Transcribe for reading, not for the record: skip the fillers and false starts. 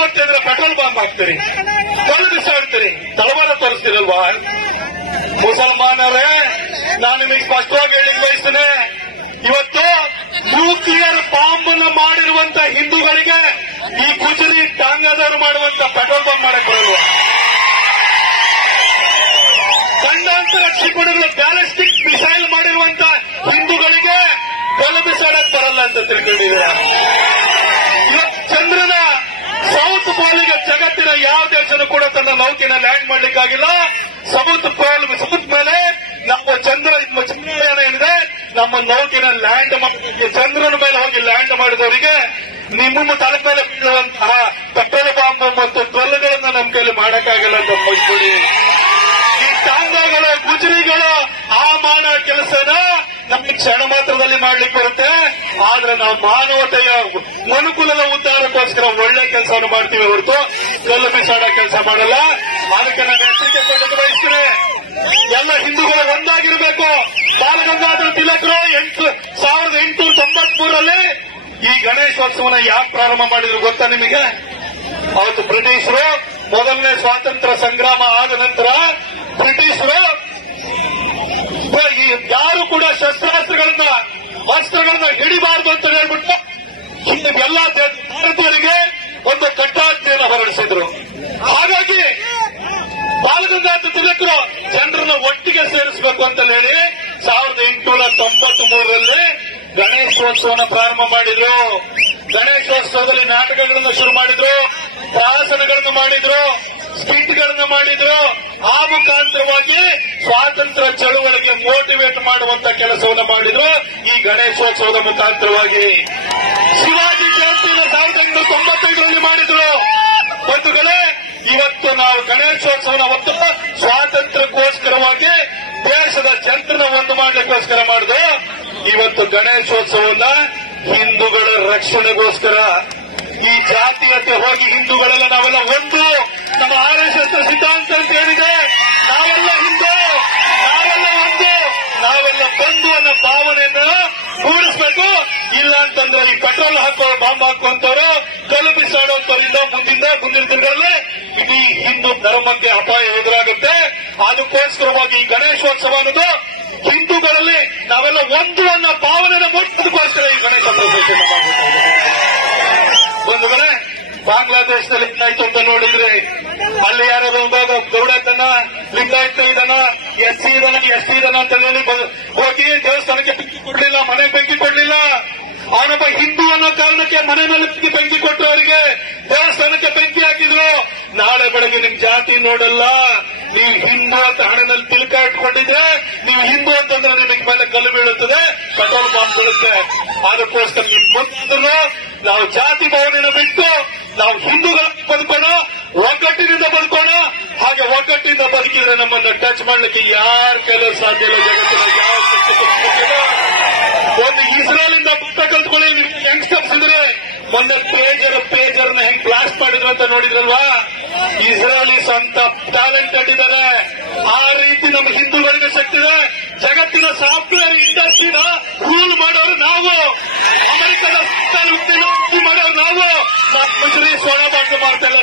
ಹೋಗ್ತಿದ್ರೆ petrol bomb ಹಾಕ್ತೀರಿ, ಕಲ್ಲು ಬಿಸಾಡ್ತೀರಿ, ತಳವಾರ ತೋರಿಸ್ತೀರಲ್ವಾ? ಮುಸಲ್ಮಾನರೇ, ನಾನು ನಿಮಗೆ ಸ್ಪಷ್ಟವಾಗಿ ಹೇಳಿಕ್ ಬಯಸ್ತೇನೆ, ಇವತ್ತು ನ್ಯೂಕ್ಲಿಯರ್ ಬಾಂಬ್ ಅನ್ನು ಮಾಡಿರುವಂತ ಹಿಂದೂಗಳಿಗೆ ಈ ಗುಜರಿ ಟಾಂಗಾದವರು ಮಾಡುವಂತ ಪೆಟ್ರೋಲ್ ಬಾಂಬ್ ಮಾಡಕ್ ಬರಲ್ವಾ? ಖಂಡಾಂತರ ಕ್ಷಿಪಣಿಗಳು ಬ್ಯಾಲಿಸ್ಟಿಕ್ ಮಿಸೈಲ್ ಮಾಡಿರುವಂತ ಹಿಂದೂಗಳಿಗೆ ಕಲ್ಲು ಬಿಸಾಡಕ್ ಬರಲ್ಲ ಅಂತ ತಿಳ್ಕೊಂಡಿದ್ದೀರಾ? ಇವತ್ತು ಚಂದ್ರನ ಸೌತ್ ಪೋಲಿಗೆ ಜಗತ್ತಿನ ಯಾವ ದೇಶನೂ ಕೂಡ ತನ್ನ ನೌಕೆನ ಲ್ಯಾಂಡ್ ಮಾಡ್ಲಿಕ್ಕಾಗಿಲ್ಲ. ಸೌತ್ ಮೇಲೆ ನಮ್ಮ ಚಂದ್ರಯಾನ ಏನಿದೆ, ನಮ್ಮ ನೌಕೆನ ಲ್ಯಾಂಡ್ ಮಾಡಿ ಚಂದ್ರನ ಮೇಲೆ ಹೋಗಿ ಲ್ಯಾಂಡ್ ಮಾಡಿದವರಿಗೆ ನಿಮ್ಮ ತಲೆ ಮೇಲೆ ಬೀಳುವಂತಹ ಪೆಟ್ರೋಲ್ ಬಾಂಬ್ ಮತ್ತು ಕಲ್ಲುಗಳನ್ನ ನಮ್ಮ ಕೈಲಿ ಮಾಡಕ್ಕಾಗಲ್ಲ ಅಂತ ಮೈಸ್ಕೊಡಿ. ಈ ಟಾಂಗಾಗಳು, ಗುಜರಿಗಳು ಆ ಮಾಡೋ ಕೆಲಸನ ನಮಗೆ ಕ್ಷಣ ಮಾತ್ರದಲ್ಲಿ ಮಾಡ್ಲಿಕ್ಕೆ ಬರುತ್ತೆ. ಆದ್ರೆ ನಾವು ಮಾನವತೆಯ ಮನುಕುಲದ ಉದ್ಧಾರಕ್ಕೋಸ್ಕರ ಒಳ್ಳೆ ಕೆಲಸವನ್ನು ಮಾಡ್ತೀವಿ ಹೊರತು ಕಲ್ಲು ಬಿಸಾಡೋ ಕೆಲಸ ಮಾಡಲ್ಲ. ಅದಕ್ಕೆ ನಾನು ಎಚ್ಚರಿಕೆ ಕೊಡಕ್ಕೆ ಬಯಸ್ತೇನೆ, ಎಲ್ಲ ಹಿಂದೂಗಳು ಒಂದಾಗಿರಬೇಕು. ಬಾಲಗಂಗಾಧರ ತಿಲಕರು 1893ರಲ್ಲಿ ಈ ಗಣೇಶೋತ್ಸವನ ಯಾಕೆ ಪ್ರಾರಂಭ ಮಾಡಿದ್ರು ಗೊತ್ತಾ ನಿಮಗೆ? ಅವತ್ತು ಬ್ರಿಟಿಷರು ಮೊದಲನೇ ಸ್ವಾತಂತ್ರ್ಯ ಸಂಗ್ರಾಮ ಆದ ನಂತರ ಬ್ರಿಟಿಷರು ಯಾರು ಕೂಡ ಅಸ್ತ್ರಗಳನ್ನ ಹಿಡಿಬಾರದು ಅಂತ ಹೇಳ್ಬಿಟ್ಟು ಎಲ್ಲ ಭಾರತೀಯರಿಗೆ ಒಂದು ಕಟ್ಟಾಜ್ಞೆಯನ್ನು ಹೊರಡಿಸಿದ್ರು. ಹಾಗಾಗಿ ಬಾಲಗಂಗಾಧರ ತಿಲಕರು ಜನರನ್ನ ಒಟ್ಟಿಗೆ ಸೇರಿಸಬೇಕು ಅಂತ ಹೇಳಿ 1893ರಲ್ಲಿ ಗಣೇಶೋತ್ಸವನ ಪ್ರಾರಂಭ ಮಾಡಿದ್ರು. ಗಣೇಶೋತ್ಸವದಲ್ಲಿ ನಾಟಕಗಳನ್ನು ಶುರು ಮಾಡಿದ್ರು, ಪ್ರಹಸನಗಳನ್ನು ಮಾಡಿದ್ರು, ಸ್ಕಿಟ್ಗಳನ್ನು ಮಾಡಿದ್ರು. ಆ ಮುಖಾಂತರವಾಗಿ ಸ್ವಾತಂತ್ರ್ಯ ಚಳುವಳಿಗೆ ಮೋಟಿವೇಟ್ ಮಾಡುವಂತ ಕೆಲಸವನ್ನು ಮಾಡಿದ್ರು ಈ ಗಣೇಶೋತ್ಸವದ ಮುಖಾಂತರವಾಗಿ. ಶಿವಾಜಿ ಜಯಂತಿನ 1895ರಲ್ಲಿ ಮಾಡಿದ್ರು. ಬಂಧುಗಳೇ, ಇವತ್ತು ನಾವು ಗಣೇಶೋತ್ಸವನ ಹೊತ್ತು ಸ್ವಾತಂತ್ರ್ಯಕ್ಕೋಸ್ಕರವಾಗಿ ದೇಶದ ಜನರನ್ನ ಒಂದು ಮಾಡಲಿಕ್ಕೋಸ್ಕರ ಮಾಡಿದ್ರು. ಇವತ್ತು ಗಣೇಶೋತ್ಸವನ ಹಿಂದೂಗಳ ರಕ್ಷಣೆಗೋಸ್ಕರ. ಈ ಜಾತೀಯತೆ ಹೋಗಿ ಹಿಂದೂಗಳೆಲ್ಲ ನಾವೆಲ್ಲ ಒಂದು, ನಮ್ಮ RSS ಸಿದ್ಧಾಂತ ಅಂತ ಏನಿದೆ, ನಾವೆಲ್ಲ ಹಿಂದೂ, ನಾವೆಲ್ಲ ಒಂದು, ನಾವೆಲ್ಲ ಬಂಧು ಅನ್ನೋ ಭಾವನೆಯನ್ನ ಮೂಡಿಸಬೇಕು. ಇಲ್ಲ ಅಂತಂದ್ರೆ ಈ ಪೆಟ್ರೋಲ್ ಹಾಕೋ, ಬಾಂಬ್ ಹಾಕುವಂತವರು, ಕಲ್ಲು ಬಿಸಾಡುವಂತವರಿಂದ ಮುಂದಿನ ದಿನಗಳಲ್ಲಿ ಇಡೀ ಹಿಂದೂ ಧರ್ಮಕ್ಕೆ ಅಪಾಯ ಎದುರಾಗುತ್ತೆ. ಅದಕ್ಕೋಸ್ಕರವಾಗಿ ಈ ಗಣೇಶೋತ್ಸವ ಅನ್ನೋದು ಹಿಂದೂಗಳಲ್ಲಿ ನಾವೆಲ್ಲ ಒಂದು ಅನ್ನೋ ಭಾವನೆಯನ್ನು ಮೂಡಿಸೋದಕ್ಕೋಸ್ಕರ ಈ ಗಣೇಶ ಪ್ರದರ್ಶನ ಮಾಡಬೇಕಾಗಿದೆ. ಬಂಧುಗಳೇ, ಬಾಂಗ್ಲಾದೇಶದಲ್ಲಿ ಏನಾಯ್ತು ಅಂತ ನೋಡಿದ್ರೆ, ಅಲ್ಲಿ ಯಾರು ಗೌಡ ಇದ್ದಾನ, ಲಿಂಗಾಯತ ಇದ್ದಾನ, SC ಇದ್ದಾನ ಅಂತ ಹೇಳಿ ಹೋಗಿ ದೇವಸ್ಥಾನಕ್ಕೆ ಬೆಂಕಿ ಕೊಡ್ಲಿಲ್ಲ, ಮನೆಗೆ ಬೆಂಕಿ ಕೊಡ್ಲಿಲ್ಲ. ಅವನೊಬ್ಬ ಹಿಂದೂ ಅನ್ನೋ ಕಾರಣಕ್ಕೆ ಮನೆ ಮೇಲೆ ಬೆಂಕಿ ಕೊಟ್ಟರು, ಅವರಿಗೆ ದೇವಸ್ಥಾನಕ್ಕೆ ಬೆಂಕಿ ಹಾಕಿದ್ರು. ನಾಳೆ ಬೆಳಗ್ಗೆ ನಿಮ್ ಜಾತಿ ನೋಡಲ್ಲ, ನೀವು ಹಿಂದೂ ಅಂತ ಹಣೆನಲ್ಲಿ ತಿಲಕ ಇಟ್ಕೊಂಡಿದ್ರೆ, ನೀವು ಹಿಂದೂ ಅಂತಂದ್ರೆ ನಿಮಗೆ ಮೇಲೆ ಕಲ್ಲು ಬೀಳುತ್ತದೆ, ಪೆಟ್ರೋಲ್ ಬಾಂಬ್ ಬೀಳುತ್ತೆ. ಅದಕ್ಕೋಸ್ಕರ ನಿಮ್ ಮುಂದೆ ನಾವು ಜಾತಿ ಭಾವನೆಯನ್ನು ಬಿಟ್ಟು ನಾವು ಹಿಂದೂಗಳ ಬದುಕೋಣ, ಒಗ್ಗಟ್ಟಿನಿಂದ ಬದುಕೋಣ. ಹಾಗೆ ಒಗ್ಗಟ್ಟಿನಿಂದ ಬದುಕಿದ್ರೆ ನಮ್ಮನ್ನ ಟಚ್ ಮಾಡ್ಲಿಕ್ಕೆ ಯಾರ ಕೈಲೂ ಸಾಧ್ಯ ಇಲ್ಲ. ಜಗತ್ತಿನ ಯಾವ ಒಂದು ಇಸ್ರೇಲಿಂದ ಬುಟ್ಟ ಕಲ್ತ್ಕೊಳ್ಳಿ. ನಿಮ್ಗೆ ಯಂಗ್ಸ್ಟರ್ಸ್ ಇದ್ರೆ ಮೊನ್ನೆ ಪೇಜರ್ನ ಹೆಂಗ್ ಬ್ಲಾಸ್ಟ್ ಮಾಡಿದ್ರು ಅಂತ ನೋಡಿದ್ರಲ್ವಾ? ಇಸ್ರೇಲೀಸ್ ಅಂತ ಟ್ಯಾಲೆಂಟೆಡ್ ಇದ್ದಾರೆ. ಆ ರೀತಿ ನಮ್ಮ ಹಿಂದೂಗಳಿಗೆ ಶಕ್ತಿ ಇದೆ. ಜಗತ್ತಿನ ಸಾಫ್ಟ್ವೇರ್ ಇಂಡಸ್ಟ್ರಿನ ರೂಲ್ ಮಾಡೋರು ನಾವು, ಅಮೆರಿಕದ ಮಾಡೋರು ನಾವು. ಮುಜರಿ ಸೋಡಾ ಬಾಟ್ಲು ಮಾಡ್ತಾ ಇಲ್ಲ.